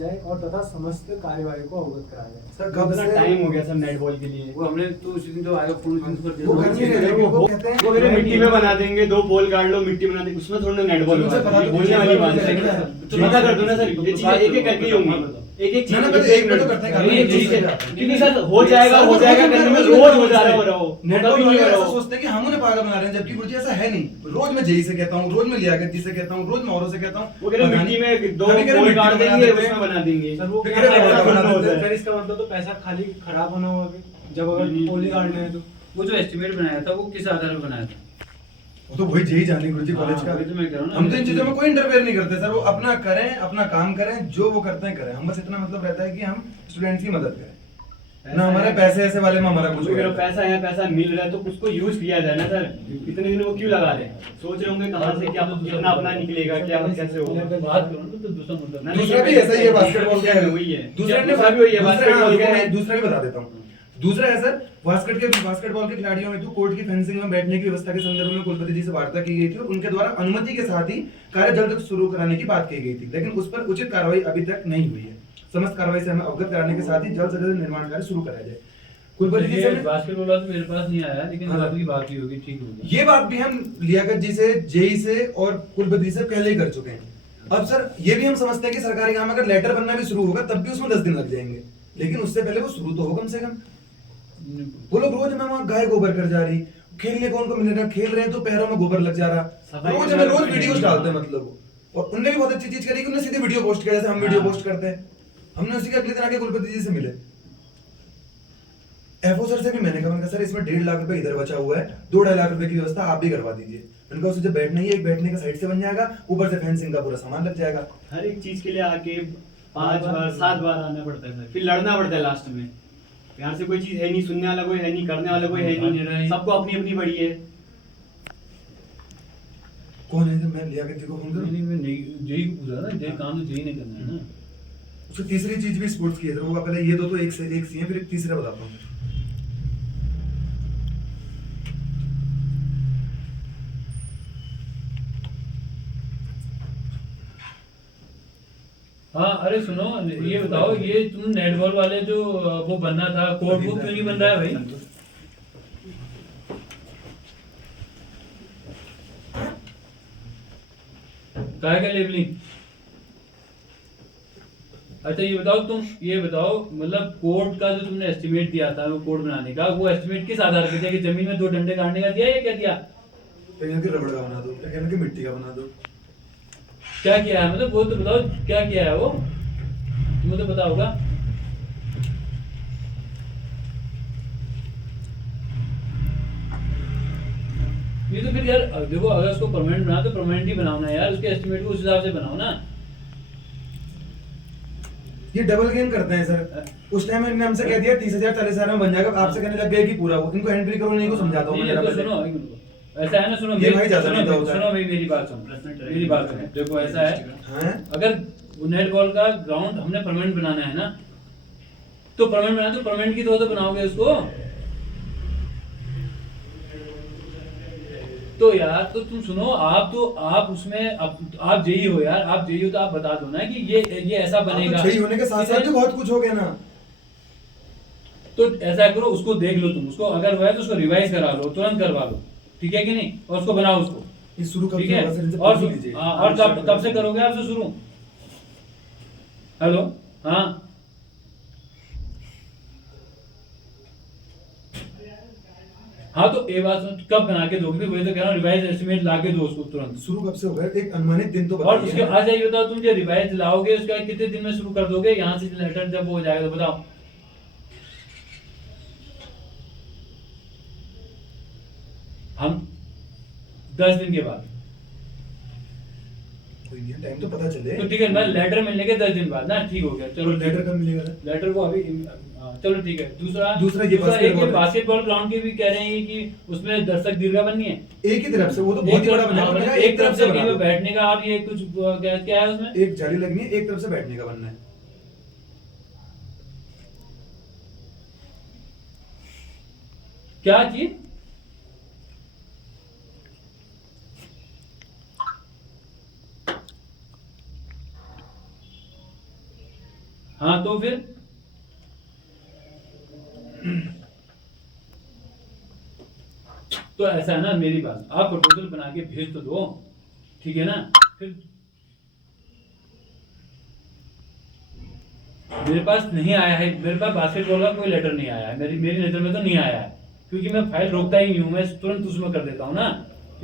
जाए और तथा समस्त कार्यवाही को अवगत कराया जाए। सर कब से टाइम हो गया सर नेट बॉल के लिए। वो हमने तो उसी दिन तो आया फोन पर वो कर नहीं रहे, लेकिन वो कहते हैं वो कहते हैं मिट्टी में बना देंगे, 2 पोल गाड़ लो मिट्टी बना देंगे, उसमें थोड़ा नेट बॉल मुझे पता तो बोलने वाली बात है। तो पता कर दो ना सर, ये चीजें एक एक करके ही होंगी, एक एक चीज ना पहले एक मिनट तो करते हैं, नहीं, चीज ठीक है। क्योंकि सर हो जाएगा करने में रोज हो जा रहा हो रहा हो नेटवर्क वाले ऐसा सोचते हैं कि हम उन्हें पागल बना रहे हैं, जबकि गुरुजी ऐसा है नहीं। रोज मैं जेई से कहता हूँ, रोज मैं लियाकत जी से कहता हूँ, रोज मैं औरों से कहता हूँ, वो कह रहे मिट्टी में 2 पोल गाड़ देंगे, उसमें बना देंगे। सर वो क्या है, फिर इसका मतलब तो पैसा खाली खराब होना होगा जब अगर पोली गाड़ना है तो। वो जो एस्टिमेट बनाया था वो किस आधार पर बनाया था? वो तो वही जेई जाने गुरुजी कॉलेज का। वही तो मैं कह रहा हूँ ना। हम तो इन चीजों में कोई इंटरफेयर नहीं करते सर, वो अपना करें, अपना काम करें, जो वो करते हैं करें। हम बस इतना मतलब रहता है कि हम स्टूडेंट्स की मदद करें, ना हमारे पैसे ऐसे वाले में हमारा कुछ अगर पैसा है, पैसा मिल रहा है तो उसको यूज किया जाए ना सर। इतने दिन वो क्यों लगा रहे हैं? सोच रहे होंगे कहाँ से क्या कितना अपना निकलेगा, क्या कैसे होगा। बात करो ना तो दूसरा मुद्दा। दूसरा भी ऐसा ही है, बास्केटबॉल का है, वही है। दूसरा भी वही है, बास्केटबॉल का है। दूसरा भी बता देता हूँ। दूसरा है सर, बास्केटबॉल के खिलाड़ियों में तो कोर्ट की फेंसिंग में बैठने की व्यवस्था के संदर्भ में कुलपति जी से वार्ता की गई थी और उनके द्वारा अनुमति के साथ ही कार्य जल्द शुरू कराने की बात की गई थी, लेकिन उस पर उचित कार्रवाई अभी तक नहीं हुई है। समस्त कार्रवाई से हमें अवगत कराने के साथ ही जल्द से जल्द निर्माण कार्य शुरू कराया जाए। कुलपति जी से बास्केटबॉल वाला तो मेरे पास नहीं आया, लेकिन आपकी बात ही होगी, ठीक होगी। ये बात भी हम लियाकत जी से, जेई से और कुलपति जी से पहले ही कर चुके हैं। अब सर ये भी हम समझते हैं कि सरकारी काम अगर लेटर बनना भी शुरू होगा तब भी उसमें 10 दिन लग जाएंगे, लेकिन उससे पहले वो शुरू तो हो कम से कम। वो लोग रोज हमें वहाँ गाय गोबर कर जा रही, खेलने को उनको मिल रहा, खेल रहे हैं तो पैरों में गोबर लग जा रहा, रोज हमें रोज वीडियोस डालते हैं मतलब। और उनने भी बहुत अच्छी चीज करी कि उन्होंने सीधे वीडियो पोस्ट किया, जैसे हम वीडियो पोस्ट करते हैं। हमने उसी के अगले दिन आके कुलपति जी से मिले, एफओ सर से भी मैंने कहा सर इसमें 1.5 लाख रुपए इधर बचा हुआ है, 2-2.5 लाख रुपए की व्यवस्था आप भी करवा दीजिए। मैंने कहा उसे जब बैठना ही है, एक बैठने का साइड से बन जाएगा, ऊपर से फेंसिंग का पूरा सामान लग जाएगा। हर एक चीज के लिए आके 5 बार 7 बार आना पड़ता है सर, फिर लड़ना पड़ता है लास्ट में। यहाँ से कोई चीज है नहीं, सुनने वाला कोई है नहीं, करने वाला कोई है नहीं, सबको अपनी अपनी पड़ी है। कौन है? मैं लियाकत जी को फोन करूं? नहीं, मैं जेई को पूछा ना, जेई काम तो जेई ने करना है ना। उससे तीसरी चीज भी स्पोर्ट्स की है, वो पहले ये दो तो एक से एक सी है, फिर एक तीसरा बताता हूँ। हाँ, अरे सुनो, ये बताओ, ये तुम नेटबॉल वाले जो वो बनना था कोर्ट, वो क्यों नहीं बन रहा है भाई? क्या क्या लेबलिंग? अच्छा ये बताओ मतलब कोर्ट का जो तुमने एस्टिमेट दिया था वो कोर्ट बनाने का, वो एस्टिमेट किस आधार पे दिया? कि जमीन में 2 डंडे गाड़ने का दिया या क्या दिया? कहना कि रबड़ का बना दो, कहना कि मिट्टी का बना दो। क्या किया है मतलब वो तो बताओ, क्या किया है वो, तुम्हें तो पता होगा। ये तो फिर यार देखो, अगर उसको परमानेंट बना तो परमानेंट ही बनाओ ना यार, उसके एस्टिमेट को उस हिसाब से बनाओ ना। ये डबल गेम करते हैं सर। उस टाइम इन्होंने हमसे कह दिया 30,000 40,000 में बन जाएगा, आपसे कहने लग गए कि पूरा वो। इनको एंट्री करो, नहीं को समझाता हूं मैं जरा पहले। सुनो एक मिनट, ऐसा है ना, सुनो ये भाई ज्यादा नहीं होता है। सुनो भाई मेरी बात सुनो, देखो ऐसा है, हैं? अगर नेट बॉल का ग्राउंड हमने परमानेंट बनाना है ना, तो परमानेंट बनाना तो परमानेंट की तो बनाओगे उसको। तो यार तो तुम सुनो, आप उसमें आप जेई हो यार, आप जेई हो तो आप बता दो ना कि ये ऐसा बनेगा। तो जेई होने के साथ साथ भी बहुत कुछ हो गया ना। तो ऐसा करो, उसको देख लो तुम, उसको अगर हुआ है तो उसको रिवाइज करा लो, तुरंत करवा लो, ठीक है कि नहीं? और उसको बनाओ उसको, ये शुरू कब ठीक से है? होगा सर? इनसे और पूछ लीजिए। और कब से करोगे आप शुरू? हेलो, हाँ हाँ, तो ये बात सुन, कब बना के दोगे? वही तो कह रहा हूँ, रिवाइज एस्टिमेट ला के दो उसको तुरंत। शुरू कब से होगा? एक अनुमानित दिन तो और बताइए उसके ना। अच्छा ये बताओ, तुम जो रिवाइज लाओगे उसका कितने दिन में शुरू कर दोगे? यहाँ से लेटर जब हो जाएगा तो बताओ। हम 10 दिन के बाद, कोई नहीं, टाइम तो पता चले। तो ठीक है, मैं लेटर मिलने के 10 दिन बाद ना, ठीक हो गया, चलो। लेटर कब मिलेगा सर? लेटर को अभी चलो ठीक है। दूसरा ये बास्केटबॉल ग्राउंड की भी कह रहे हैं कि उसमें दर्शक दीर्घा बननी है एक ही तरफ से, वो तो बहुत ही बड़ा बनेगा। मतलब एक तरफ से बैठने का, और ये कुछ क्या है उसमें? एक जाली लगनी है, एक तरफ से बैठने का बनना है। क्या चीज? हाँ तो फिर तो ऐसा है ना, मेरी बात, आप प्रपोजल बना के भेज तो दो, ठीक है ना। फिर मेरे पास नहीं आया है, मेरे पास बास्केटबॉल का कोई लेटर नहीं आया है, मेरी नजर में तो नहीं आया है, क्योंकि मैं फाइल रोकता ही नहीं हूँ, मैं तुरंत उसमें कर देता हूँ ना,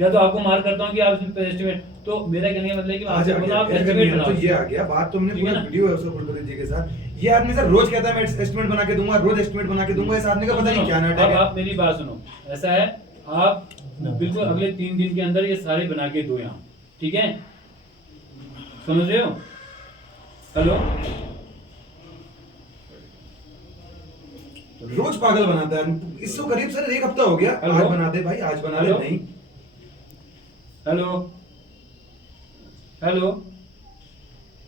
या तो आपको मार करता हूँ कि आप इसमें एस्टिमेट, तो मेरा कहने का मतलब है कि आज आ गया, आप एस्टिमेट तो बनाओ। ये आ गया बात, तुमने ठीक है पूरा ना? वीडियो है उसको कुलपति जी के साथ। ये आदमी सर रोज कहता है मैं एस्टिमेट बना के दूंगा, रोज एस्टिमेट बना के दूंगा, इस आदमी का पता नहीं क्या नाटक अब है। आप मेरी बात सुनो, ऐसा है, आप बिल्कुल अगले 3 दिन के अंदर ये सारे बना के दो यहाँ, ठीक है, समझ रहे हो? हेलो, रोज पागल बनाता है, इससे करीब सर 1 हफ्ता हो गया। हेलो? आज बना दे भाई, आज बना दे, हेलो? नहीं हेलो, हेलो,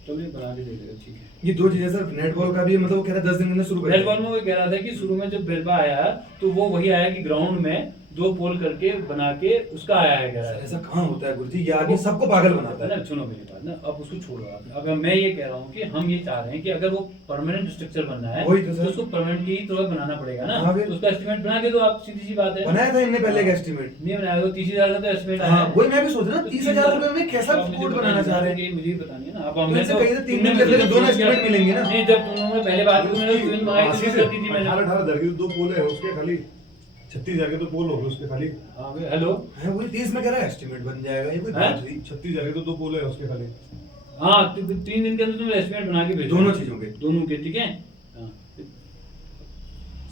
चलिए बना के दे देगा, ठीक है। ये 2 चीजें सर, नेट बॉल का भी मतलब वो कह रहा है 10 दिन के अंदर शुरू कर नेट बॉल में वो कह रहा था कि शुरू में जब बिरबा आया तो वो वही आया कि ग्राउंड में 2 पोल करके बना के उसका आया है, कह रहा सर है। ऐसा कहाँ होता है गुरुजी, ये आदमी सबको पागल बनाता है। ना सुनो मेरी बात ना, अब उसको छोड़ो आप। अब मैं ये कह रहा हूँ कि हम ये चाह रहे हैं कि अगर वो परमानेंट स्ट्रक्चर बनना है वही तो सर। उसको परमानेंट की तरह बनाना पड़ेगा ना, हाँ फिर? तो उसका एस्टिमेट बना के दो आप, सीधी सी बात है। बनाया था इनने पहले का एस्टिमेट। नहीं बनाया तो 30,000 का तो एस्टिमेट आया हाँ, है। वही मैं भी सोच रहा हूँ, तो 30,000 रुपए में कैसा अब मुझे कोड बताना बनाना चाह रहे हैं। है, मुझे ही बतानी है ना। अब तो हमने इनसे तो कहिए 3 तुमने दिन के मुझे अंदर दोनों फोन किया- एस्टिमेट मिलेंगे ना। नहीं, जब तुम लोगों ने पहले बात की, मैंने तो मंगाई थी, कर दी थी मैंने। 18 दर के 2 पोल है उसके खाली 36 जाके तो पोल हो गए उसके खाली। हाँ, हेलो, है वही 30 में कह रहा है एस्टिमेट बन जाएगा, ये कोई हैं? बात हुई? 36 जाके तो 2 पोल है उसके खाली। हाँ 3 दिन के अंदर तुम एस्टिमेट बना के भेजो, दोनों चीजों के। दोनों के, ठीक है। हाँ,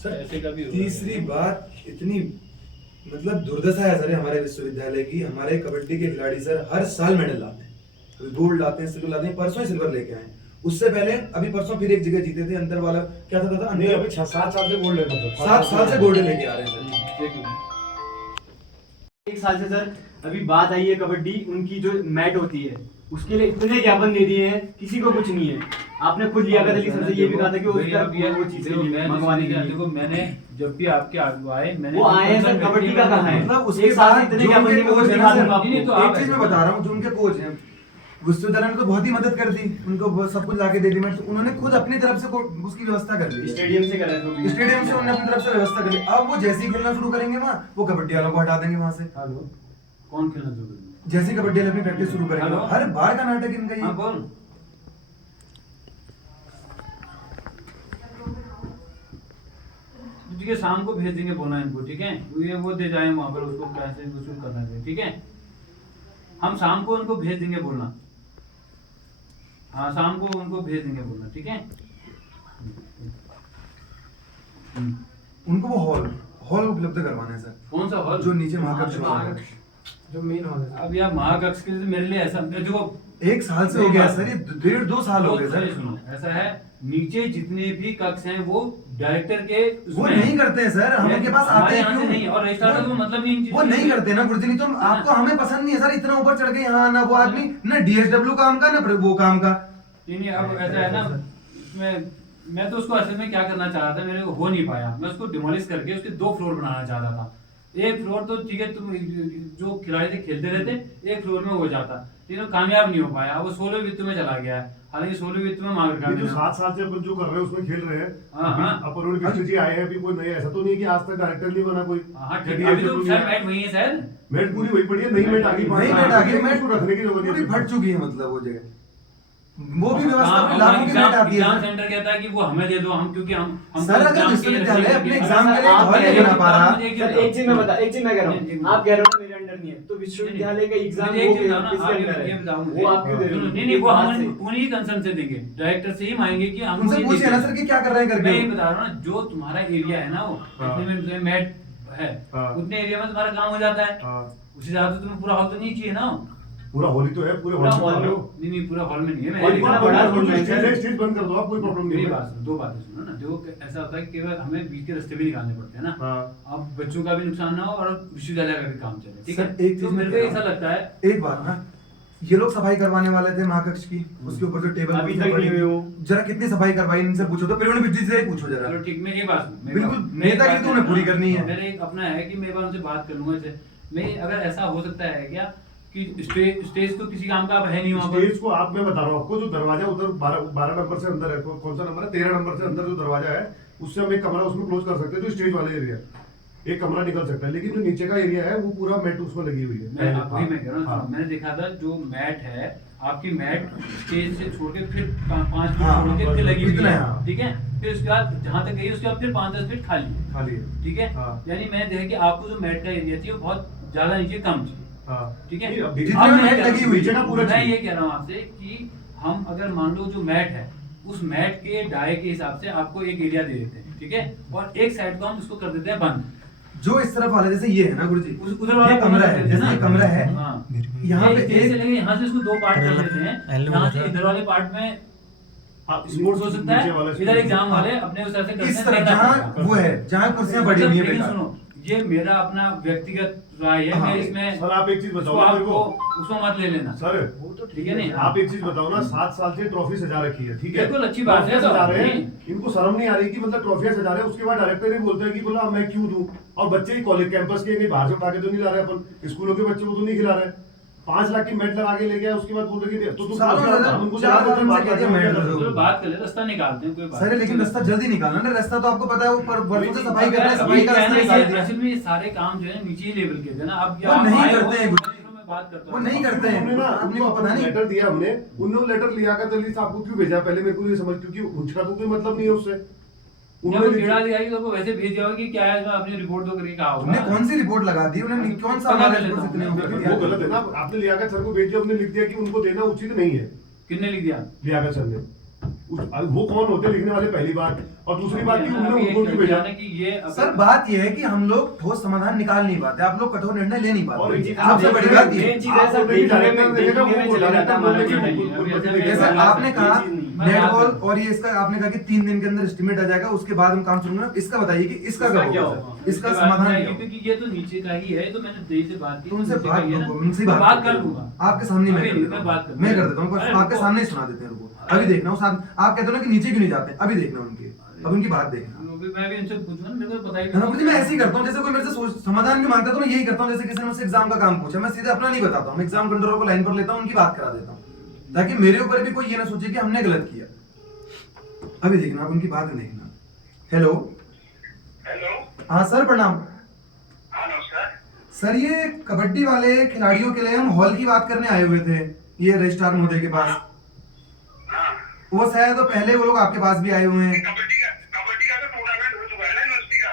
सर ऐसे का भी होगा। तीसरी बात, इतनी मतलब दुर्दशा है सर हमारे विश्वविद्यालय की। हमारे कबड्डी के खिलाड़ी सर हर साल मेडल लाते हैं, कभी गोल्ड लाते हैं, सिल्वर लाते हैं। परसों ही सिल्वर लेके आए, उससे पहले अभी परसों फिर एक जगह जीते थे, अंतर वाला क्या था नहीं अभी 6-7 साल से गोल्ड है, मतलब 7 साल से गोल्ड लेके आ रहे हैं सर। एक मिनट। 1 साल से सर अभी बात आई है कबड्डी, उनकी जो मैट होती है उसके लिए इतने ज्ञापन दे दिए हैं, किसी को कुछ नहीं है। आपने खुद लिया अली सर से ये भी कहा था कि भाई, अब ये वो चीज के देखो, लिए मैं मंगवाने के लिए। देखो, मैंने जब भी आपके आगे आए, मैंने वो आए हैं सर, कबड्डी का कहाँ है? मतलब उसके एक साल बाद से इतने जो ज्ञापन उनके दिए, मैं कोच खुद हैं दिखा ना दूंगा सर, आपको। नहीं, तो एक आप चीज मैं बता रहा हूँ, जो उनके कोच हैं विश्वविद्यालय ने तो बहुत ही मदद कर दी, उनको सब कुछ लाके दे दी। मैं उन्होंने खुद अपनी तरफ से उसकी व्यवस्था कर ली, स्टेडियम से करा है स्टेडियम से उन्होंने अपनी तरफ से व्यवस्था कर ली। अब वो जैसे ही खेलना शुरू करेंगे वहाँ, वो कबड्डी वालों को हटा देंगे वहाँ से। कौन खेलना शुरू करेंगे? जैसे ही कबड्डी वाले अपनी प्रैक्टिस शुरू करेंगे, हेलो? हर बार का नाटक इनका हाँ ये। बोल। ठीक है, शाम को भेज देंगे, बोलना इनको, ठीक है, ये वो दे जाए वहाँ पर, उसको पैसे वसूल करना है, ठीक है। हम शाम को उनको भेज देंगे, बोलना। हाँ शाम को उनको भेज देंगे, बोलना, ठीक है। उनको वो हॉल उपलब्ध करवाना है सर, कौन सा हॉल? जो नीचे महाकक्ष में होगा। जो मेन हॉल है। अब यार महाकक्ष के लिए मेरे लिए ऐसा, देखो 1 साल से हो गया सर, ये 1.5-2 साल हो गए सुनो, सर। सुनो, ऐसा है, नीचे जितने भी कक्ष हैं वो डायरेक्टर के वो उसमें हैं। नहीं करते हैं सर, हम उनके पास हमारे आते हैं यहाँ से क्यों? नहीं, और रजिस्ट्रार का तो मतलब नहीं इन चीजों वो में। नहीं करते ना गुरुजी, नहीं तो आपको हमें पसंद नहीं है सर, इतना ऊपर चढ़ के यहाँ ना वो आदमी ना डीएसडब्ल्यू काम का ना वो काम का। नहीं, अब ऐसा है ना, उसमें मैं तो उसको असल में क्या करना चाह रहा था, मेरे को हो नहीं पाया। मैं उसको डिमोलिश करके उसके 2 फ्लोर बनाना चाह रहा था। एक फ्लोर तो ठीक है, तुम जो खिलाड़ी थे खेलते रहते, एक फ्लोर में हो जाता, लेकिन कामयाब नहीं हो पाया। वो 16 वित्त में चला गया है, हालांकि 16 वित्त में मांग ये जो 7 साल से अपन जो कर रहे हैं उसमें खेल रहे हैं। हाँ, हाँ। अपर कृष्ण जी आए हैं, अभी कोई नया ऐसा तो नहीं कि आज तक डायरेक्टर नहीं बना कोई। हाँ ठीक है, अभी तो शायद मैट वही है शायद। मैट पूरी वही पड़ी है, नई मैट आ गई। नहीं मैट आ गई, मैट उसको रखने की जरूरत पूरी नहीं फट चुकी है, मतलब वो जगह वो भी व्यवस्था हाँ, में लाखों की मैट आती है एग्जाम सर। सेंटर कहता है कि वो हमें दे दो, हम क्योंकि हम सर, अगर एग्जाम के विश्वविद्यालय रसीद अपने लगी- एग्जाम के लिए आप हॉल कह नहीं रहे बना हो, पा रहा। मुझे एक सर बताओ। एक चीज मैं बता, एक चीज मैं कह रहा एक चीज हूँ, आप कह रहे हो मेरे अंडर नहीं है, तो विश्वविद्यालय का एग्जाम मुझे एक चीज बताओ ना, आप ये बताओ मुझे। वो आप क्यों दे रहे हो? नहीं, वो बात हम से। उन्हीं कंसर्न से देंगे, डायरेक्टर से ही मांगेंगे कि हम उनसे पूछिए ना सर कि क्या कर रहे हैं मैं करके। ये बता रहा हूँ ना, जो तुम्हारा एरिया है ना, वो हाँ। जितने में मैट है, हाँ। उतने एरिया में तुम्हारा काम हो जाता है। हाँ, उसी हिसाब से तुम्हें पूरा हॉल तो नहीं चाहिए ना। पूरा हॉल ही तो है, पूरे पूरा हॉल हॉल में में- हो। नहीं, पूरा हॉल में नहीं है। हॉल मैं पूरा बड़ा हॉल में है। स्टेज बंद कर दो आप, कोई प्रॉब्लम नहीं मेरी है। बात सुनो, 2 बातें सुनो ना। देखो ऐसा होता है कि केवल हमें बीच के रास्ते भी निकालने पड़ते हैं ना। हाँ। अब बच्चों का भी नुकसान ना हो और विश्वविद्यालय का भी काम चले, ठीक है। सर, एक तो चीज मेरे को मैं ऐसा लगता है, एक बात ना, ये लोग सफाई करवाने वाले थे महाकक्ष की, उसके ऊपर जो टेबल अभी कुर्सियां तक नहीं पड़ी, हुई वो। जरा कितनी सफाई करवाई इनसे पूछो तो, फिर उन्हें बिजली से ही पूछो जरा। चलो ठीक, मैं ये बात सुनो, बिल्कुल, मैं एक नेतागिरी बात तो उन्हें कहूँ पूरी ना, करनी है। मेरा एक अपना है कि मैं एक बार उनसे बात कर लूंगा। जैसे मैं, अगर ऐसा हो सकता है क्या कि स्टेज तो किसी काम का अब है नहीं वहाँ पर। स्टेज को आप, मैं बता रहा हूँ आपको, जो दरवाजा उधर 12 नंबर से अंदर है, कौन सा नंबर है, 13 नंबर से अंदर जो दरवाजा है, उससे हम एक कमरा उसमें क्लोज कर सकते हैं, जो स्टेज वाले एरिया, एक कमरा निकल सकता है, लेकिन जो नीचे का एरिया है वो पूरा मैट उसमें लगी हुई है। मैं वही मैं कह रहा हूँ, हाँ। मैंने देखा था जो मैट है आपकी मैट स्टेज से छोड़ के फिर 5 फीट हाँ, छोड़ के फिर लगी हुई इतना है, है, हाँ। ठीक है। फिर उसके बाद जहाँ तक गई उसके बाद फिर 5-10 फीट खाली है, खाली है। ठीक है। हाँ। यानी मैंने देखा कि आपको जो मैट का एरिया थी वो बहुत ज्यादा नीचे कम थी, हाँ। ठीक है। नहीं, अब जितना अब मैं मैट कह रहा लगी हूँ- हुई नीचे का पूरा मैं चाहिए। ये कह रहा हूँ आपसे कि हम अगर मान लो जो मैट है उस मैट के डाय के हिसाब से आपको एक एरिया दे देते हैं, ठीक है, और एक साइड को हम उसको कर देते हैं बंद। जो इस तरफ वाला, जैसे ये है ना गुरुजी, उधर वाला ये कमरा है, जैसे ना? ये कमरा है, हाँ। यहाँ पे ये स्टेज से एक लेके यहाँ से इसको 2 पार्ट कर देते हैं, यहाँ से इधर वाले पार्ट में स्पोर्ट्स हो सकता नीचे वाला है, इधर sports। एग्जाम वाले अपने उस तरह से करते इस हैं, तरफ देखना जहाँ पड़ेगा। वो है, जहाँ कुर्सियां बड़ी हुई है लेकिन बेकार। सुनो, ये मेरा अपना व्यक्तिगत राय है, हाँ। मैं इसमें सर आप एक चीज बताओ उसको ना मेरे को, आपको उसको मत ले लेना, सर ठीक है नहीं। आप एक चीज बताओ ना, 7 साल से ट्रॉफी सजा रखी है, ठीक है, बिल्कुल अच्छी बात है, ट्रॉफियां सजा रहे हैं, नहीं। इनको शर्म नहीं आ रही कि मतलब ट्रॉफियां सजा रहे हैं, उसके बाद डायरेक्टर ही बोलता है कि बोला मैं क्यों दूं, और बच्चे ही कॉलेज कैंपस के नहीं, बाहर से उठा के तो नहीं ला रहे अपन, स्कूलों के बच्चों को तो नहीं खिला रहे, 5 लाख की मेट लगा के ले गया, उसके बाद बोल रहे कि तो तुम सालों से उनको 4 बार उनसे बात कहते हैं करके मेट क्या दो। चलो बात कर ले, रास्ता निकालते हैं, कोई बात सर नहीं। लेकिन रास्ता जल्दी निकालना ना, रास्ता तो आपको पता है ऊपर वर्षों से सफाई कर रहे हैं, अगर सफाई का ये रास्ता कहना निकाल है, दिया। असल में ये सारे काम जो है नीचे लेवल के थे ना, अब वो नहीं आए हो, करते हैं, तो मैं बात करता वो हूँ। नहीं करते हैं, उन्होंने ना अपने को पता नहीं। लेटर दिया हमने, उन्होंने लेटर लियाकत अली साहब को क्यों भेजा, पहले मेरे को ये समझ, क्योंकि उसका तो कोई मतलब नहीं है उससे, जब वो उन्होंने कीड़ा दिखाई तो वो वैसे भेज दिया होगा कि क्या है, इसमें अपनी रिपोर्ट दो करके कहा उन्हें होगा। कौन सी रिपोर्ट लगा दी, उन्होंने कौन सा पता हमारे कर लेता रिपोर्ट इतने हूँ। ऊपर वो दिया? गलत है ना, आपने लियाकत सर को भेज दिया, उन्होंने लिख दिया कि उनको देना उचित नहीं है, किसने लिख दिया? लियाकत सर ने। वो कौन होते लिखने वाले, पहली बात, और दूसरी बात कि उन्होंने अभी उनको एक क्यों भेजा। कहना कि ये अगर- सर बात ये है कि हम लोग ठोस समाधान निकाल नहीं पाते, आप लोग कठोर निर्णय ले नहीं और एक चीज पाते, सबसे बड़ी बात ये मेन है। चीज है सर, आप बोल रहे कि देखने में डायरेक्टर देखेगा, देखने में वो चला जाता है हमारा डायरेक्टर नहीं, बोलेगा अभी कि ऐसा नहीं, नहीं जैसे है। आपने कहा ये चीज नहीं। मैं नेट बात बॉल करता हूँ। और ये इसका आपने कहा कि 3 दिन के अंदर एस्टिमेट आ जाएगा, उसके बाद हम काम शुरू करेंगे, इसका बताइए कि इसका इसका कब क्या होगा होगा? सर? इसका इसके बाद समाधान में क्या होगा? क्योंकि ये तो नीचे का ही है, तो मैंने देर से बात की, तो उनसे नीचे बात का ही है ना, करो, उनसे तो बात बात करो। कर लूंगा आपके सामने मैं अभी कर नहीं, देता मैं हूँ, बात कर मैं लूंगा। कर देता हूँ, अरे आपके रुको। सामने ही सुना देते हैं रुको, अभी देखना वो साथ, आप कहते हो ना कि नीचे क्यों नहीं जाते, अभी देखना उनके, अब उनकी बात देखना। मैं भी इनसे पूछूंगा, मेरे को पता ही है ना गुरुजी, मैं ऐसे ही करता हूँ, जैसे कोई मेरे से समाधान भी मांगता है तो मैं यही करता हूँ, जैसे किसी ने मुझसे एग्जाम का काम पूछा, मैं सीधे अपना नहीं बताता हूँ, मैं एग्जाम कंट्रोलर को लाइन पर लेता हूँ, उनकी बात करा देता हूँ, ताकि मेरे ऊपर भी कोई ये ना सोचे कि हमने गलत किया। अभी देखना, आप उनकी बात देखना। हेलो हेलो, हाँ सर प्रणाम। हाँ नमस्कार। सर ये कबड्डी वाले खिलाड़ियों के लिए हम हॉल की बात करने आए हुए थे, ये रजिस्ट्रार महोदय के पास। हाँ, वो शायद तो पहले वो लोग आपके पास भी आए हुए हैं। कबड्डी का तो टूर्नामेंट हो चुका है ना यूनिवर्सिटी का।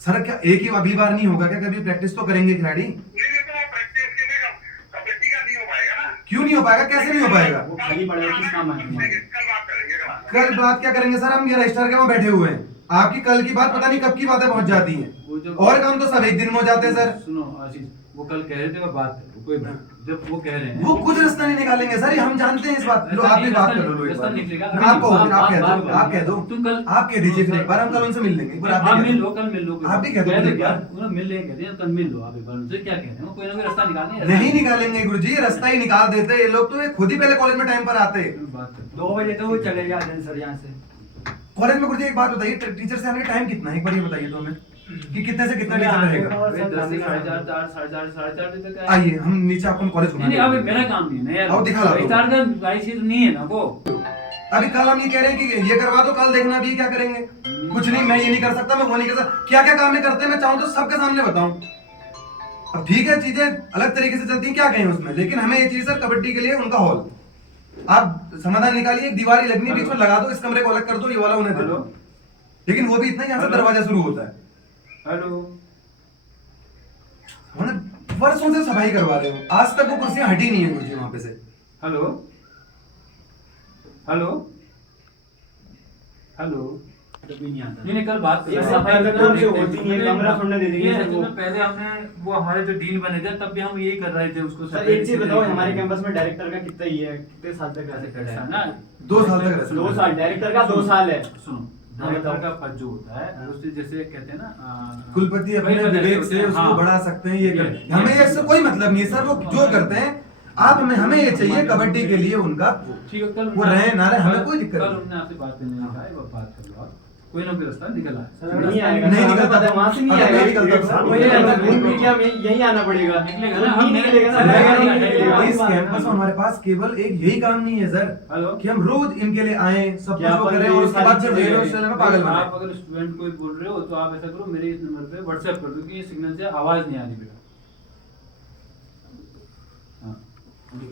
सर क्या एक ही अगली बार नहीं होगा क्या, कभी प्रैक्टिस तो करेंगे खिलाड़ी? नहीं तो प्रैक्टिस के लिए कबड्डी का नहीं हो पाएगा ना। क्यों नहीं हो पाएगा, कैसे नहीं हो पाएगा? वो खाली पड़ेगा, किस काम आएंगे? कल बात करेंगे कल बात क्या करेंगे सर, हम ये रजिस्ट्रार के वहाँ बैठे हुए हैं, आपकी कल की बात पता नहीं कब की बातें पहुंच जाती वो हैं, जब- और काम तो सब एक दिन में हो जाते हैं सर। सुनो आशीष, वो कल कह रहे थे मैं बात करूँ, कोई बात, जब वो कह रहे हैं वो कुछ रास्ता नहीं निकालेंगे सर, ये हम जानते हैं इस बात। लो आप भी बात कर लो, एक रास्ता बार निकलेगा। आप कहो, फिर आप कह दो, बात- आप कह दो, तुम कल आप कह दीजिए फिर एक बार, हम कल उनसे मिल लेंगे, एक बार आप आप भी मिल कह लो, दो। कल मिल लो, आप भी कह दो कह एक बार। उन्होंने मिल लेंगे, कहते हैं कल मिल लो आप एक बार उनसे, क्या कहते हैं वो कोई ना कोई रास्ता निकालेंगे। नहीं निकालेंगे गुरुजी, ये रास्ता ही निकाल देते ये लोग, तो ये खुद ही पहले कॉलेज में टाइम पर आते। बात करते 2 बजे तो वो चले जाते हैं सर यहाँ से। कॉलेज में गुरुजी एक बात बताइए, टीचर से आने का टाइम कितना है, एक बार ये बताइए तो हमें कि कितने से कितना टीचर रहेगा। 10 से 4:30, 4:30 बजे तक आइए हम नीचे आपको कॉलेज नहीं नहीं, अब मेरा काम नहीं है ना यार, आओ दिखा लो। रजिस्ट्रार का राइट चीज नहीं है ना वो। अभी कल हम ये कह रहे हैं कि ये करवा दो, कल देखना भी क्या करेंगे। कुछ नहीं, मैं ये नहीं कर सकता, मैं वो नहीं कर सकता, क्या क्या काम करते हैं मैं चाहूँ तो सबके सामने बताऊं। अब ठीक है, चीजें अलग तरीके से चलती हैं, क्या कहें उसमें, लेकिन हमें ये चीज सर कबड्डी के लिए उनका हॉल, आप समाधान निकालिए, एक दीवार ही लगनी बीच में लगा दो, इस कमरे को अलग कर दो, ये वाला उन्हें दे दो। लेकिन वो भी इतना, यहाँ से हेलो। दरवाजा शुरू होता है, हेलो, उन्होंने वर्षों से सफाई करवा रहे हो, आज तक वो कुर्सियां हटी नहीं है गुरुजी वहां पे से। हेलो, हेलो, हेलो, कभी नहीं आता। नहीं नहीं, कल बात ये सफाई का काम से होती नहीं है, कमरा थोड़ा दे देंगे ये सर असल वो। में पहले हमने वो हमारे जो डीन बने थे तब भी हम यही कर रहे थे उसको। सर एक चीज बताओ, हमारे कैंपस में डायरेक्टर का कितना ही है, कितने साल तक रह सकता है ना 2 साल तक रह सकते 2 हैं। साल, डायरेक्टर का 2 साल है। सुनो, डायरेक्टर का पद जो होता है उससे जैसे कहते हैं ना कुलपति अपने वही वजह विवेक से उसको हाँ। बढ़ा सकते हैं, ये ये- कर, हमें इससे कोई मतलब नहीं है सर, वो जो करते हैं आप हमें ये चाहिए कबड्डी के लिए उनका ठीक है, कल वो रहे ना रहे, हमें कोई दिक्कत कल नहीं। उन्होंने आपसे बात करने कहा है, वो बात कर लो आप। कोई ना कोई रास्ता निकल आए। नहीं आएगा, नहीं हमें निकलता। पता है, वहाँ से नहीं अगर आएगा। नहीं निकलता एक साल वही आएगा, घूम फिर के हमें यहीं आना पड़ेगा। निकलेगा ना, नहीं निकलेगा ना, सर, नहीं निकलेगा। इस कैंपस में हमारे पास केवल एक यही काम नहीं है सर हेलो, कि हम रोज इनके लिए आए सब कुछ क्या वो अपन करें ये और उसके बाद सारी फिर चीजें- रेलवे स्टेशन में पागल बनाए। आप अगर स्टूडेंट कोई बोल रहे हो तो आप ऐसा करो, मेरे इस नंबर पे व्हाट्सएप कर दो कि ये सिग्नल से आवाज नहीं आ रही बेटा। हाँ,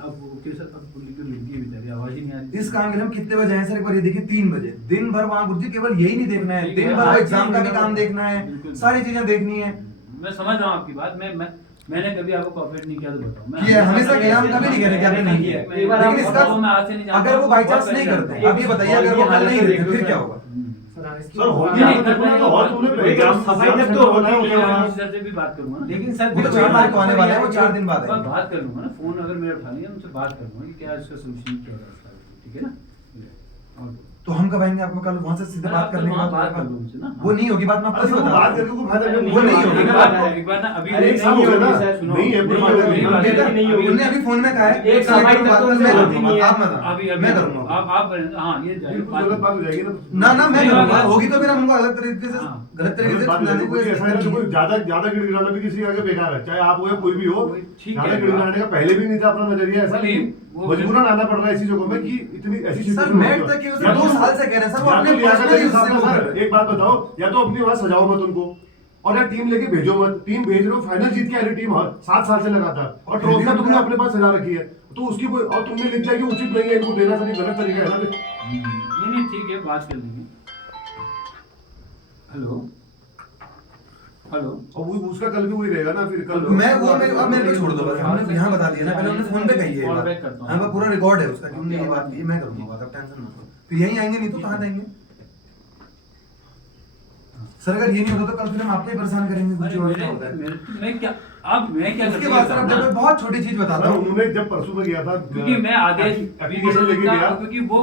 अब ओके सर, अब बोली तो लड़की है बेचारी, आवाज ही नहीं आ रही। इस काम के लिए हम कितने बजे आए सर, एक बार ये देखिए 3 बजे। दिन भर वहाँ गुरुजी केवल यही नहीं देखना है, ठीक दिन है, भर हर एग्जाम चीज का भी बिल्कुल। काम देखना है, बिल्कुल। सारी चीजें देखनी है। मैं समझ रहा हूँ आपकी बात। मैंने कभी आपको कॉपरेट नहीं किया तो बताओ। मैं किया है, हमेशा किया, हम कभी नहीं कह रहे कि आपने नहीं किया। एक बार लेकिन आप इसका बताओ, मैं आज से नहीं जानता, अगर वो बाई बहुत चांस नहीं पहले करते, जानता अब ये बताइए अगर वो कल नहीं रहते फिर क्या होगा? सर हॉल में आना देखो ना, तो हॉल तुमने वही तो, सफाई जब तो होना ही होगा वहाँ। सर से भी बात करूंगा ना। लेकिन सर वो तो 4 तारीख को आने वाले हैं, वो 4 दिन बाद मैं आएंगे। बात कर लूंगा ना, फोन अगर मेरा उठा लिया उनसे बात कर लूंगा कि क्या इसका सोल्यूशन क्या होगा इसका, ठीक है ना। और तो हम कब आएंगे आपको कल वहां से सीधे बात करने के वहाँ बाद? बात कर लो उनसे ना। वो नहीं होगी बात, मैं आपको अरे बता वो रहा बात हूँ। करके कोई फायदा नहीं, वो नहीं होगी। एक बार ना अभी अरे एक साल हो गया ना, सुनो, नहीं है, मेरी बात बात- है, मेरी बात- बेटा, नहीं होगी। उनने अभी फोन में कहा है एक सफाई तक तो उनसे मैं होती करूंगा, नहीं है। आप मत आना। अभी मैं करूंगा आप हाँ ये बिल्कुल गलत बात हो जाएगी ना ना मैं नहीं, करूंगा, बात- होगी तो फिर हमको अलग तरीके से हाँ। गलत तरीके से बात हो सुनाने जाएगी। को कोई ऐसा है ना, कोई ज्यादा ज्यादा गिड़गिड़ाना भी किसी आगे बेकार है, चाहे आप हो या कोई भी हो। ठीक ज्यादा है। गिड़गिड़ाने का पहले भी नहीं था अपना नजरिया ऐसा, नहीं, लेकिन वो- मजबूरन आना पड़ रहा है ऐसी जगहों में कि इतनी ऐसी सर situation मैट होती है। तक के या तो 2 साल से कह रहे हैं सर, वो या अपने तो लियाकत पर्सनल अली यूज साहब से ना वो कर सर, रहे हैं। एक बात बताओ, या तो अपनी वहां सजाओ मत उनको, और या टीम लेके भेजो मत। टीम भेज रहे हो, फाइनल जीत के आ रही टीम 7 साल से लगातार, और ट्रॉफियां तुमने अपने पास सजा रखी है, तो उसकी कोई और तुमने लिख दिया कि उचित नहीं है इनको देना, सही गलत तरीका है ना फिर। नहीं ठीक है, बात कर लेंगे। हेलो हेलो, और वो उसका कल भी वही रहेगा ना फिर कल। मैं वो अब मेरे को छोड़ दो बस, हमने यहाँ बता दिया ना, पहले हमने फोन पे कही है ये Call बात। back करता हूँ। हाँ वो पूरा रिकॉर्ड है उसका कि हमने ये बात की, मैं करूंगा बात, अब टेंशन मत लो। फिर यहीं आएंगे, नहीं तो कहाँ जाएंगे सर? अगर ये नहीं होता तो कल फिर हम आपको ही परेशान करेंगे, कुछ और क्या होता है। मैं क्या कर उसके बाद सर अब जब मैं बहुत छोटी चीज बताता सर हूँ, उन्होंने जब परसों में गया था, क्योंकि मैं आदेश एप्लीकेशन लेके गया, क्योंकि वो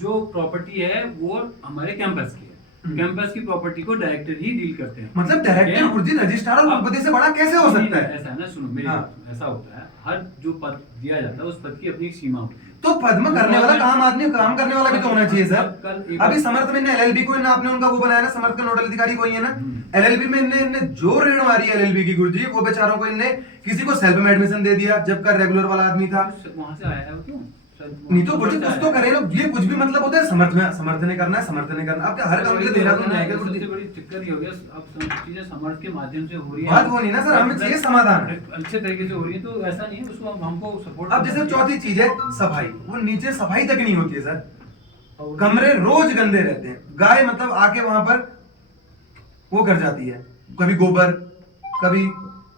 जो प्रॉपर्टी है वो हमारे कैंपस की है। कैंपस की प्रॉपर्टी को डायरेक्टर ही डील करते हैं। मतलब डायरेक्टर गुरुजी रजिस्ट्रार और कुलपति से बड़ा कैसे हो सकता है? ऐसा है ना, सुनो मेरी हाँ। बात, ऐसा होता है, हर जो पद दिया जाता है उस पद की अपनी एक सीमा होती है। तो पद्म करने वाला काम आदमी काम करने वाला भी तो होना चाहिए कल सर। एक- अभी समर्थ में एलएलबी को इन्हें आपने उनका वो बनाया ना, समर्थ का नोडल अधिकारी कोई है ना, एलएलबी में इन्हें जो ऋण मारी है एलएलबी की गुरुजी, वो बेचारों को इन्हें किसी को सेल्फ में एडमिशन दे दिया जबकि रेगुलर वाला आदमी था। वहां से आया है वो क्यों? नहीं तो गुरुजी कुछ तो करे ना, ये कुछ भी मतलब होता है समर्थ ने करना है, समर्थ ने करना है। आपके हर काम के लिए देहरादून जाएगा गुरुजी। सबसे बड़ी दिक्कत ये हो गया, अब सब चीजें समर्थ के माध्यम से हो रही है। बात वो नहीं ना सर, हमें चाहिए समाधान। अच्छे तरीके से हो रही है, तो ऐसा नहीं है, उसको हमको सपोर्ट। अब जैसे चौथी चीज है सफाई, वो नीचे सफाई तक नहीं होती है सर। कमरे रोज गंदे रहते हैं, गाय मतलब आके वहां पर वो कर जाती है, कभी गोबर, कभी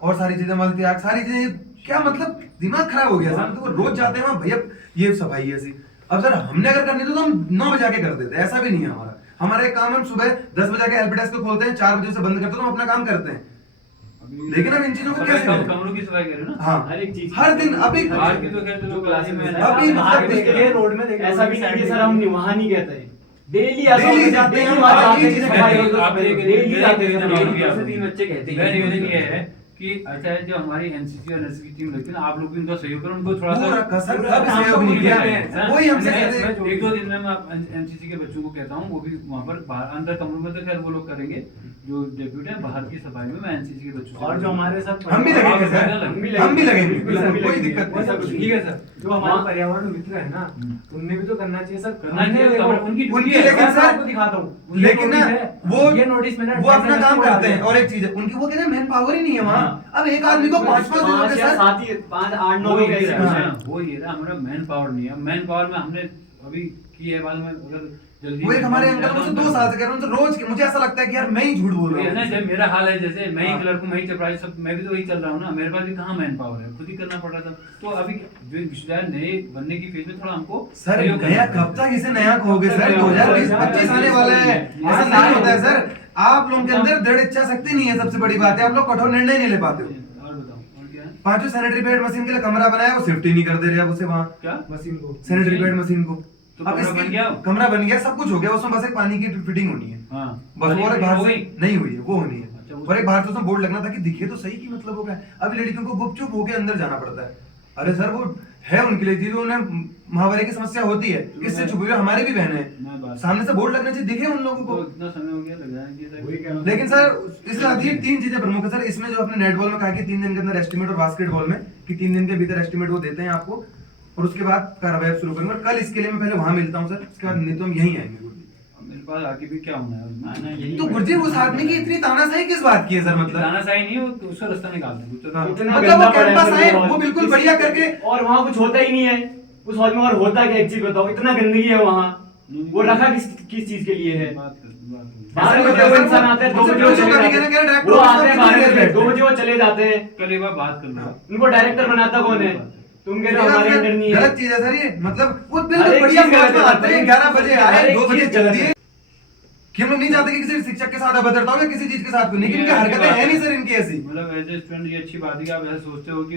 और सारी चीजें, मल त्याग, सारी चीजें, क्या मतलब दिमाग खराब हो गया सर। मतलब वो रोज जाते हैं वहां, भैया ये सफाई है ऐसी। अब सर हमने अगर करनी तो हम 9 बजे आके कर देते हैं, ऐसा भी नहीं है हमारा। हमारा एक काम हम सुबह 10 बजे आके हेल्प डेस्क को खोलते हैं, 4 बजे से बंद करते हैं, तो हम अपना काम करते हैं। लेकिन अब इन चीजों को कैसे करें? कमरों की सफाई करें ना। हाँ हर एक चीज हर दिन अभी बाहर की तो खैर तो लोग क्लासेस में अभी मतलब इसके लिए रोड में ऐसा भी नहीं कि सर हम वहां नहीं कहते हैं, डेली Daily जाते हैं, वहाँ ये जाते चीजें हैं, आप एक- डेली जाते हैं, एक- डेली 2 से 3 बच्चे कहते हैं। मेरा निवेदन ये है कि अच्छा है, जो हमारी एनसीसी और एनएससी की टीम लगती है ना, आप लोग भी उनका सहयोग करो, उनको थोड़ा पूरा सा कसर कब सहयोग नहीं किया, वही हमसे कहते हैं। 1-2 दिन में मैं एनसीसी के बच्चों को कहता हूँ, वो भी वहाँ पर बाहर अंदर कमरों में तो खैर वो लोग करेंगे, जो डेप्यूटी है, बाहर की सफाई में मैं एनसीसी के बच्चों से और जो हमारे साथ हम भी लगेंगे सर, हम हम भी लगेंगे, कोई दिक्कत वो सब नहीं। ठीक है सर, जो हमारे पर्यावरण मित्र है ना, उनने भी तो करना चाहिए सर। करना चाहिए, हमने तो देखो, उनकी उनकी ड्यूटी है। लेकिन मैं सर आपको दिखाता हूँ, लेकिन ना वो ये नोटिस मैंने वो अपना काम को करते हैं। डाल और एक चीज है उनकी, वो कहते हैं मैन पावर ही नहीं है वहाँ। अब एक आदमी को 5-5 दिन हो गए 5 या सर। 7 ही 5 8 9 वो लोग ये ऐसे रहा हैं। है, वो ये रहा, हमारा मैन पावर नहीं है। मैन पावर में हमने अभी की है, बाद में अगर जल्दी वो एक हमारे अंकल मुझसे 2 साल से कह रहे हैं, उनसे रोज के मुझे ऐसा लगता है कि यार मैं ही झूठ बोल ये रहा है ना, हूँ। जब मेरा हाल है, जैसे मैं ही हाँ। क्लर्क हूँ, मैं ही चपरासी, सब मैं भी तो वही चल रहा हूँ ना, मेरे पास भी कहाँ मैन पावर है, खुद ही करना पड़ रहा था। तो अभी जो विश्वविद्यालय नए बनने की फेज में थोड़ा हमको सर सहयोग करना नया पड़ेगा। कब तक इसे नया कहोगे सर? 2020-25 आने वाला है, ऐसा नहीं होता है सर। आप लोगों के अंदर दृढ़ इच्छा शक्ति नहीं है, सबसे बड़ी बात है। आप लोग कठोर निर्णय नहीं ले पाते हो। और बताओ, और क्या है? 5 सैनिटरी पैड मशीन के लिए कमरा बनाया, वो शिफ्ट ही नहीं कर दे रहे अब उसे वहाँ, क्या मशीन को। सैनिटरी पैड मशीन को। तो अब कमरा इसकी बन गया? कमरा बन गया, सब कुछ हो गया, उसमें बस एक पानी की फिटिंग होनी है हाँ, बस। वो और एक बाहर हो से गई? नहीं हुई है, वो होनी अच्छा, है। वो- और एक बाहर से उसमें बोर्ड लगना था कि दिखे तो सही, की मतलब होगा। अभी लड़कियों को गुपचुप होके अंदर जाना पड़ता है। अरे सर वो है उनके लिए, जो उन्हें महावारी की समस्या होती है, इससे छुपे हुए हमारी भी बहन है, सामने से बोर्ड लगना चाहिए, दिखे उन लोगों को। इतना समय हो गया लग रहा है लेकिन सर इसके साथ ही 3 चीजें प्रमुख है सर इसमें, जो आपने नेटबॉल में कहा कि 3 दिन के अंदर एस्टिमेट, और बास्केटबॉल में कि 3 दिन के भीतर एस्टिमेट वो देते हैं आपको, और उसके बाद कार्रवाई शुरू करेंगे। और कल इसके लिए मैं पहले वहां मिलता हूँ सर, उसके बाद नहीं तो हम यहीं आएंगे गुरुजी। मेरे पास आके भी क्या होना है, तो गुरुजी उस आदमी की इतनी तानाशाही किस बात की है सर? मतलब तानाशाही नहीं हो तो उसको रास्ता निकाल दे। हाँ। इतना मतलब गंदा वो पड़ा है कैंपस सर आए, वो वो बिल्कुल बढ़िया करके, और वहाँ कुछ होता ही नहीं है उस हॉल में, और होता क्या एक चीज बताओ, इतना गंदगी है वहाँ, वो रखा किस चीज के लिए है? बाहर ऐसा में नहीं वो है, इंसान आते हैं 2 मुझसे बजे वो पूछो चले कभी जाते कहना क्या हैं, डायरेक्टर वो ऑफिस आते हैं में कितनी 12 देर बजे 2 बैठते बजे वो चले जाते हैं, कल एक बार बात कर लो। उनको डायरेक्टर बनाता कौन है? तुम कह रहे हो हमारे अंडर नहीं है। गलत चीज है सर ये, मतलब वो हर बिल्कुल एक बढ़िया चीज फौज गलत में है, आते हैं, 11 बजे आए, हर एक 2 बजे चीज चल गलत दिए, है। कि हम लोग नहीं चाहते कि किसी शिक्षक के साथ अभद्रता हो या किसी चीज के साथ को, लेकिन इनकी ये हरकतें बात हैं नहीं है। सर इनकी ऐसी। मतलब एज ए स्टूडेंट ये अच्छी बात है कि आप ऐसा सोचते हो कि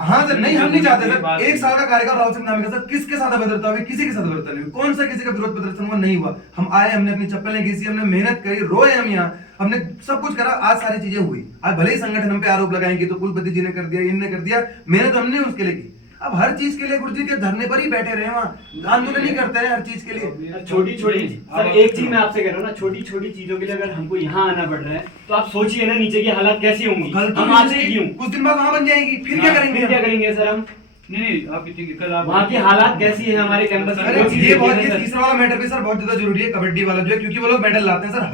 हाँ सर, नहीं हम नहीं चाहते ये सर, बात 1 साल का कार्यकाल राहुल सिंह नाम का सर, किसके साथ अभद्रता हुई, किसी के साथ अभद्रता नहीं हुई, कौन सा किसी का विरोध प्रदर्शन हुआ, नहीं हुआ। हम आए, हमने अपनी चप्पलें घीसी, हमने मेहनत करी, रोए हम यहाँ, हमने सब कुछ करा, आज सारी चीजें हुई। आज भले ही संगठन हम पे आरोप लगाएंगे तो कुलपति जी ने कर दिया, इनने कर दिया, मेहनत हमने उसके लिए की। अब हर चीज के लिए गुरुजी के धरने पर ही बैठे रहे, वहाँ आंदोलन नहीं करते रहे हर चीज के लिए। छोटी छोटी सर एक चीज मैं आपसे कह रहा हूँ ना, छोटी छोटी चीजों के लिए अगर हमको यहाँ आना पड़ रहा है तो आप सोचिए ना नीचे की हालात कैसी होंगी। कल तो हम आपसे ही क्यों, कुछ दिन बाद वहां बन जाएगी, फिर क्या करेंगे? फिर क्या करेंगे सर हम? नहीं आप ठीक है, कल आप वहाँ की हालात कैसी है हमारे कैंपस की, अरे वो चीज़ ये बहुत, देखिए ये ना सर। तीसरा वाला मैटर भी सर बहुत ज्यादा जरूरी है, कबड्डी वाला जो है, क्योंकि वो लोग मेडल लाते हैं सर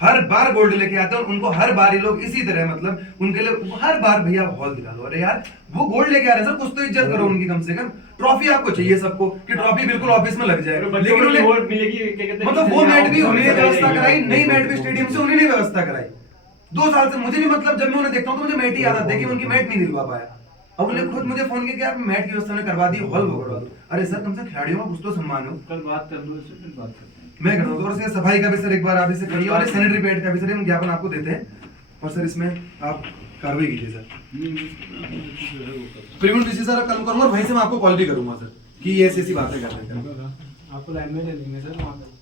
हर बार गोल्ड लेके आते हैं, और उनको हर बार ये लोग इसी तरह, मतलब उनके लिए हर बार भैया हॉल दिला लो। अरे यार वो गोल्ड लेके आ रहे हैं सर, कुछ तो इज्जत करो उनकी, कम से कम ट्रॉफी आपको चाहिए सबको, कि ट्रॉफी बिल्कुल ऑफिस में लग जाए। बच्चों लेकिन को उन्हें रिवॉर्ड मिलेगी, क्या कहते हैं, मतलब वो मैट भी उन्हीं ने व्यवस्था कराई, जाएगी। नई मैट भी स्टेडियम से उन्हीं ने व्यवस्था कराई। 2 साल से मुझे भी, मतलब जब मैं उन्हें देखता हूँ तो मुझे मैट ही याद आती है कि उनकी मैट नहीं दिलवा पाया। अब उन्हें खुद मुझे फोन किया कि आप मैट की व्यवस्था में करवा दी, हॉल वो करवा दो। अरे सर कम से खिलाड़ियों का कुछ तो सम्मान हो। कल बात कर लो, इससे फिर बात करते हैं। मैं कर रहा हूँ, और इसके सफाई का भी सर एक बार आप इसे करिए, और सैनिटरी पैड का भी सर हम ज्ञापन आपको देते हैं, और सर इसमें आप कार्रवाई कीजिए सर। प्रीमियम डीसी सर कल करूंगा, और वहीं से मैं आपको कॉल भी करूंगा सर कि ये ऐसी बातें कर रहे हैं। आपको लाइन में ले लेंगे सर वहाँ पे।